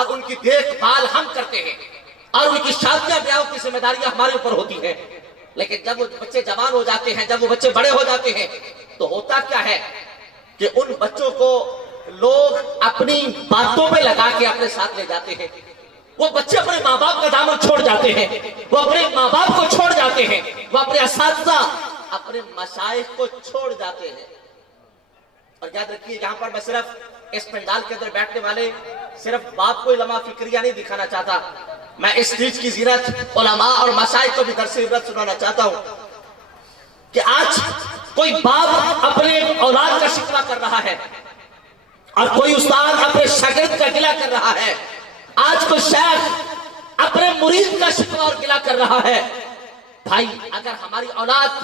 اور ان کی دیکھ بھال ہم کرتے ہیں اور ان کی شادیاں بیاہوں کی ذمہ داریاں ہمارے اوپر ہوتی ہیں. لیکن جب وہ بچے جوان ہو جاتے ہیں, جب وہ بچے بڑے ہو جاتے ہیں, تو ہوتا کیا ہے کہ ان بچوں کو لوگ اپنی باتوں میں لگا کے اپنے ساتھ لے جاتے ہیں. وہ بچے اپنے ماں باپ کا دامن چھوڑ جاتے ہیں, وہ اپنے ماں باپ کو چھوڑ جاتے ہیں, وہ اپنے اساتذہ, اپنے مشائخ کو چھوڑ جاتے ہیں. اور یاد رکھیے, یہاں پر میں صرف اس پنڈال کے اندر بیٹھنے والے صرف باپ کو لمحہ فکریہ نہیں دکھانا چاہتا, میں اس چیز کی زینت علماء اور مشائخ کو بھی درس عبرت سنانا چاہتا ہوں کہ آج کوئی باپ اپنے اولاد کا شکوہ کر رہا ہے اور کوئی استاد اپنے شاگرد کا گلہ کر رہا ہے. آج کوئی شیخ اپنے مرید کا شکوہ اور گلہ کر رہا ہے. بھائی, اگر ہماری اولاد,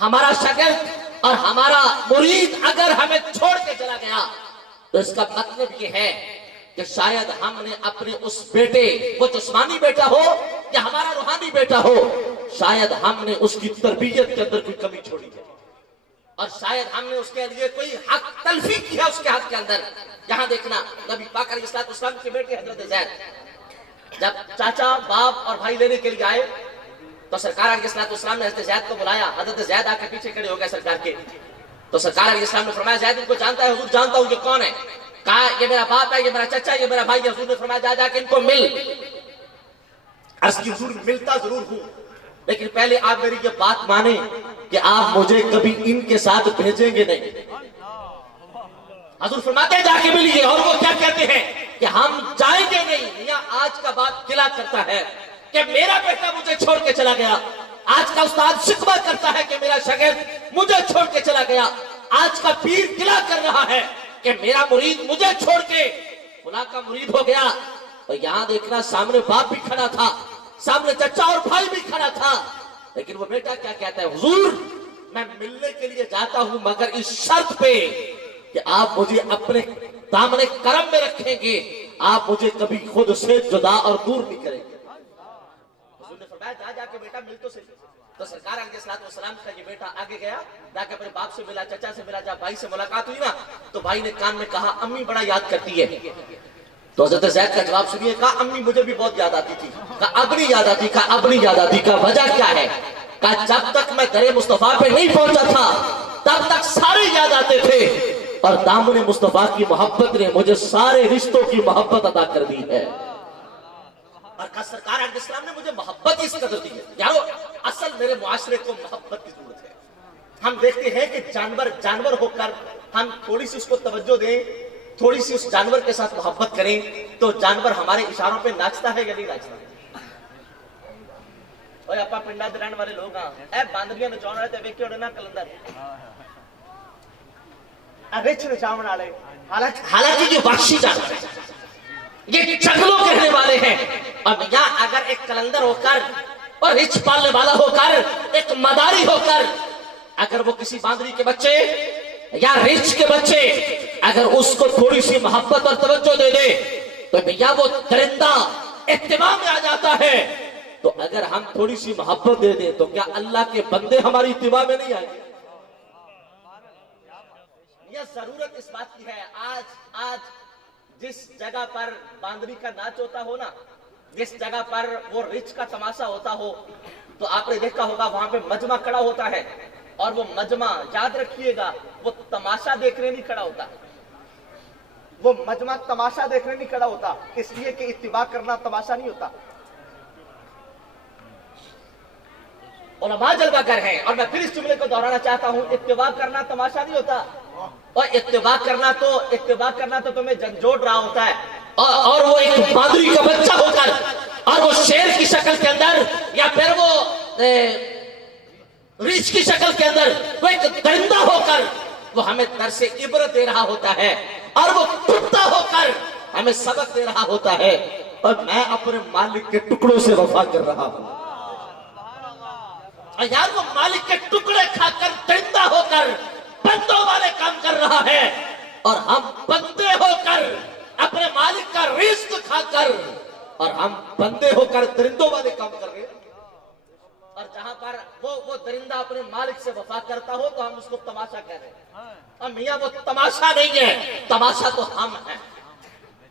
ہمارا شاگرد اور ہمارا مرید اگر ہمیں چھوڑ کے چلا گیا تو اس کا مطلب یہ ہے کہ شاید ہم نے اپنے اس بیٹے, وہ جسمانی بیٹا ہو یا ہمارا روحانی بیٹا ہو, شاید ہم نے اس کی تربیت کے اندر کوئی کمی چھوڑی ہے اور شاید ہم نے اس کے لیے کوئی حق تلفی کی ہے اس کے حق کے اندر. یہاں دیکھنا, نبی پاک علیہ السلام کے بیٹے حضرت زید جب چاچا باپ اور بھائی لینے کے لیے آئے تو سرکار علیہ السلام نے حضرت زید کو بلایا. حضرت زید آ کے پیچھے کھڑے ہو گئے سرکار کے. تو سرکار علیہ السلام نے فرمایا, زید ان کو جانتا ہے؟ حضور جانتا ہوں. یہ کون ہے؟ کہا یہ میرا باپ ہے, یہ میرا چچا, یہ میرا بھائی ہے. حضور نے فرمایا جا کے ان کو مل. عرض کی حضور ملتا ضرور ہوں, لیکن پہلے آپ میری یہ بات مانیں کہ آپ مجھے کبھی ان کے ساتھ بھیجیں گے نہیں. حضور فرماتے ہیں جا کے ملیے. اور وہ کیا کہتے ہیں کہ ہم جائیں گے نہیں. میاں آج کا بات گلہ کرتا ہے کہ میرا بیٹا مجھے چھوڑ کے چلا گیا. آج کا استاد شکوہ کرتا ہے کہ میرا شاگرد مجھے چھوڑ کے چلا گیا. آج کا پیر گلہ کر رہا ہے کہ میرا مرید مجھے چھوڑ کے خدا کا مرید ہو گیا. اور یہاں دیکھنا, سامنے باپ بھی کھڑا تھا, سامنے چچا اور بھائی بھی کھڑا تھا, لیکن وہ بیٹا کیا کہتا ہے, حضور میں ملنے کے لیے جاتا ہوں مگر اس شرط پہ کہ آپ مجھے اپنے دامن کرم میں رکھیں گے, آپ مجھے کبھی خود سے جدا اور دور نہیں کریں گے. حضور نے فرمایا جا کے بیٹا مل تو صحیح. تو سرکار علیہ السلام کا یہ بیٹا آگے گیا, جا کے اپنے باپ سے ملا, چچا سے ملا. جب بھائی سے ملاقات ہوئی نا تو بھائی نے کان میں کہا امی بڑا یاد کرتی ہے. تو حضرت زید کا جواب سنیے, کہا امی مجھے بھی بہت یاد آتی تھی. کہا اب نہیں یاد آتی. کہا اب نہیں یاد آتی. کہا وجہ کیا ہے؟ کہا جب تک میں در مصطفیٰ پہ نہیں پہنچا تھا تب تک سارے یاد آتے تھے, اور دامن مصطفیٰ کی محبت نے مجھے سارے رشتوں کی محبت عطا کر دی ہے. اور کہا سرکار علیہ السلام نے مجھے محبت اس قدر دی ہے. یارو اصل میرے معاشرے کو محبت کی ضرورت ہے. ہم دیکھتے ہیں کہ جانور ہو کر ہم تھوڑی سی اس کو توجہ دیں, تھوڑی سی اس جانور کے ساتھ محبت کریں تو جانور ہمارے اشاروں پہ ناچتا ہے یا نہیں ناچتا؟ اوے اپا پنڈا دے رہن والے لوگ ہاں, اے باندریاں نچاؤن والے تے ویکھے ہونے نا کلندر, رچ نچاؤن والے. حالانکہ یہ وحشی جانور ہے, یہ جنگلوں کے رہنے والے ہیں. اور میاں اگر ایک کلندر ہو کر اور رچ پالنے والا ہو کر, ایک مداری ہو کر, اگر وہ کسی باندری کے بچے یا رچ کے بچے اگر اس کو تھوڑی سی محبت اور توجہ دے دے تو بھیا وہ درندہ اتباع میں آ جاتا ہے. تو اگر ہم تھوڑی سی محبت دے دیں تو کیا اللہ کے بندے ہماری اتباع میں نہیں آئیں گے؟ یہ ضرورت اس بات کی ہے. آج جس جگہ پر باندری کا ناچ ہوتا ہو نا, جس جگہ پر وہ رچ کا تماشا ہوتا ہو, تو آپ نے دیکھا ہوگا وہاں پہ مجمع کھڑا ہوتا ہے. اور وہ مجمع یاد رکھیے گا وہ تماشا دیکھنے نہیں کھڑا ہوتا, وہ مجمع تماشا دیکھنے نہیں کھڑا ہوتا, اس لیے کہ اتباع کرنا تماشا نہیں ہوتا. علماء جلوہ گر ہیں, اور میں پھر اس جملے کو دہرانا چاہتا ہوں, اتباع کرنا تماشا نہیں ہوتا. اور اتباع کرنا تو تمہیں جھنجھوڑ رہا ہوتا ہے. اور وہ ایک باندری کا بچہ ہو کر اور وہ شیر کی شکل کے اندر یا پھر وہ ریچھ کی شکل کے اندر وہ ایک درندہ ہو کر وہ ہمیں درس عبرت دے رہا ہوتا ہے, اور وہ کتا ہو کر ہمیں سبق دے رہا ہوتا ہے. اور میں اپنے مالک کے ٹکڑوں سے وفا کر رہا ہوں. اور یار وہ مالک کے ٹکڑے کھا کر درندہ ہو کر بندوں والے کام کر رہا ہے, اور ہم بندے ہو کر اپنے مالک کا رزق کھا کر اور ہم بندے ہو کر درندوں والے کام کر رہے ہیں. اور جہاں پر وہ درندہ اپنے مالک سے وفا کرتا ہو تو ہم اس کو تماشا کہہ رہے ہیں. اور میاں وہ تماشا نہیں ہے, تماشا تو ہم ہیں.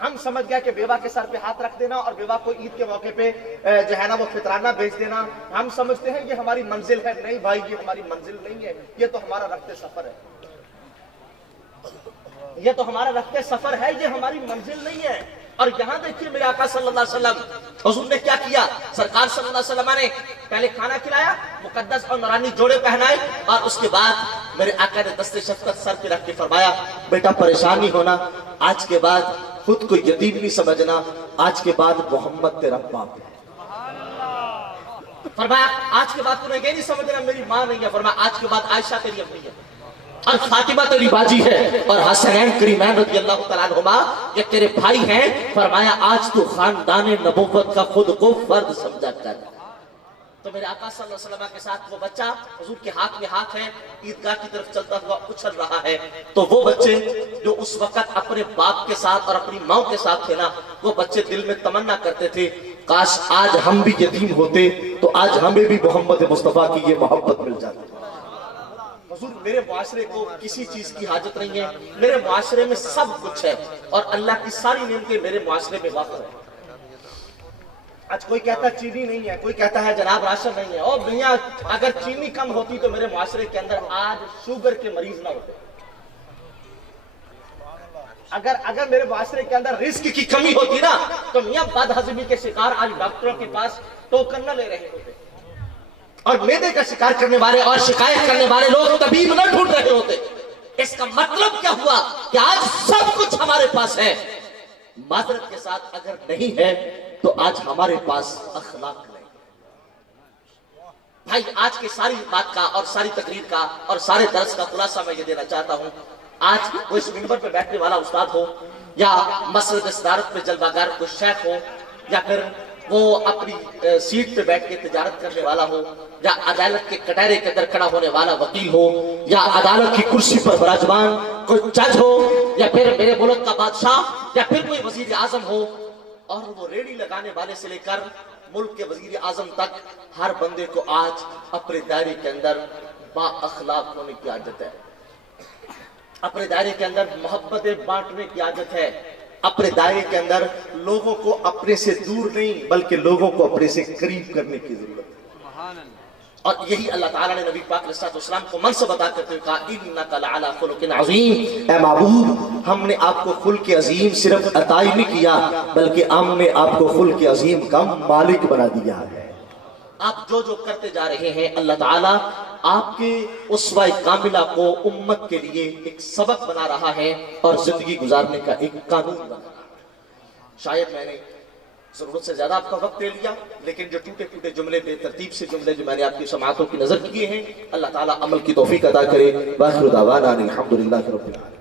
ہم سمجھ گیا کہ بیوہ کے سر پہ ہاتھ رکھ دینا اور بیوہ کو عید کے موقع پہ جو ہے نا وہ فطرانہ بیچ دینا، ہم سمجھتے ہیں یہ ہماری منزل ہے. نہیں بھائی، یہ ہماری منزل نہیں ہے، یہ تو ہمارا رفتے سفر ہے. یہ تو ہمارا رفتے سفر ہے، یہ ہماری منزل نہیں ہے. اور یہاں دیکھیے میرے آقا صلی اللہ علیہ وسلم، حضور نے کیا کیا؟ سرکار صلی اللہ علیہ وسلم نے پہلے کھانا کھلایا، مقدس اور نورانی جوڑے پہنائے، اور اس کے بعد میرے آقا نے دست شفقت سر پہ رکھ کے فرمایا بیٹا پریشان نہیں ہونا، آج کے بعد خود کو یتیم نہیں سمجھنا، آج کے بعد محمد تیرا باپ ہے. فرمایا آج کے بعد تمہیں یہ نہیں سمجھنا میری ماں نہیں ہے، فرمایا آج کے بعد عائشہ تیری امی ہے اور فاطمہ تیری باجی ہے اور حسنین کریمین رضی اللہ تعالیٰ عنہما یہ تیرے بھائی ہیں. فرمایا آج تو خاندان نبوت کا خود کو فرد سمجھا کر. تو میرے آقا صلی اللہ علیہ وسلم کے ساتھ وہ بچہ حضور کے ہاتھ میں ہاتھ ہے، عیدگاہ کی طرف چلتا ہوا اچھل رہا ہے. تو وہ بچے جو اس وقت اپنے باپ کے ساتھ اور اپنی ماں کے ساتھ تھے نا، وہ بچے دل میں تمنا کرتے تھے کاش آج ہم بھی یتیم ہوتے تو آج ہمیں بھی محمد مصطفیٰ کی یہ محبت مل جاتی. حضور میرے معاشرے کو کسی چیز کی حاجت نہیں ہے، میرے معاشرے میں سب کچھ ہے اور اللہ کی ساری نعمتیں میرے معاشرے میں واقع ہے. آج کوئی کہتا ہے چینی نہیں ہے، کوئی کہتا ہے جناب راشن نہیں ہے. اور بھیا اگر چینی کم ہوتی تو میرے معاشرے کے اندر آج شوگر کے مریض نہ ہوتے. اگر میرے معاشرے کے اندر رزق کی کمی ہوتی نا تو میاں بد ہضمی کے شکار آج ڈاکٹروں کے پاس ٹوکن نہ لے رہے ہوتے اور معدے کا شکار کرنے والے اور شکایت کرنے والے لوگ طبیب نہ ڈھونڈ رہے ہوتے. اس کا مطلب کیا ہوا کہ آج سب کچھ ہمارے پاس ہے. معذرت کے ساتھ اگر نہیں ہے تو آج ہمارے پاس اخلاق نہیں. بھائی آج کی ساری بات کا اور ساری تقریر کا اور سارے درس کا خلاصہ میں یہ دینا چاہتا ہوں. آج وہ اس منبر پہ بیٹھنے والا استاد ہو یا مسجد صدارت پہ جلوہ گر کوئی شیخ ہو یا پھر وہ اپنی سیٹ پہ بیٹھ کے تجارت کرنے والا ہو یا عدالت کے کٹہرے کے اندر کھڑا ہونے والا وکیل ہو یا عدالت کی کرسی پر براجمان کوئی جج ہو یا پھر میرے ملک کا بادشاہ یا پھر کوئی وزیر اعظم ہو، اور وہ ریڑھی لگانے والے سے لے کر ملک کے وزیر اعظم تک ہر بندے کو آج اپنے دائرے کے اندر با اخلاق ہونے کی عادت ہے. اپنے دائرے کے اندر محبتیں بانٹنے کی عادت ہے. اپنے دائرے کے اندر لوگوں کو اپنے سے دور نہیں بلکہ لوگوں کو اپنے سے قریب کرنے کی ضرورت ہے. اور یہی اللہ تعالیٰ نے نبی پاک علیہ السلام کو منصب عطا کرتے ہوئے کہا اِنَّكَ لَعَلَىٰ خُلُقٍ عَظِيمٍ، اے محبوب ہم نے آپ کو خلق عظیم صرف عطا ہی نہیں کیا بلکہ ہم نے آپ کو خلق عظیم کا مالک بنا دیا ہے. آپ جو کرتے جا رہے ہیں اللہ تعالیٰ آپ کے اسوہ کاملہ کو امت کے لیے ایک سبق بنا رہا ہے اور زندگی گزارنے کا ایک قانون بنا رہا ہے. شاید میں نے ضرورت سے زیادہ آپ کا وقت لے لیا، لیکن جو ٹوٹے ٹوٹے جملے بے ترتیب سے جملے جو میں نے آپ کی سماعتوں کی نظر کیے ہیں اللہ تعالیٰ عمل کی توفیق عطا کرے. وآخر دعوانا الحمدللہ رب العالمین.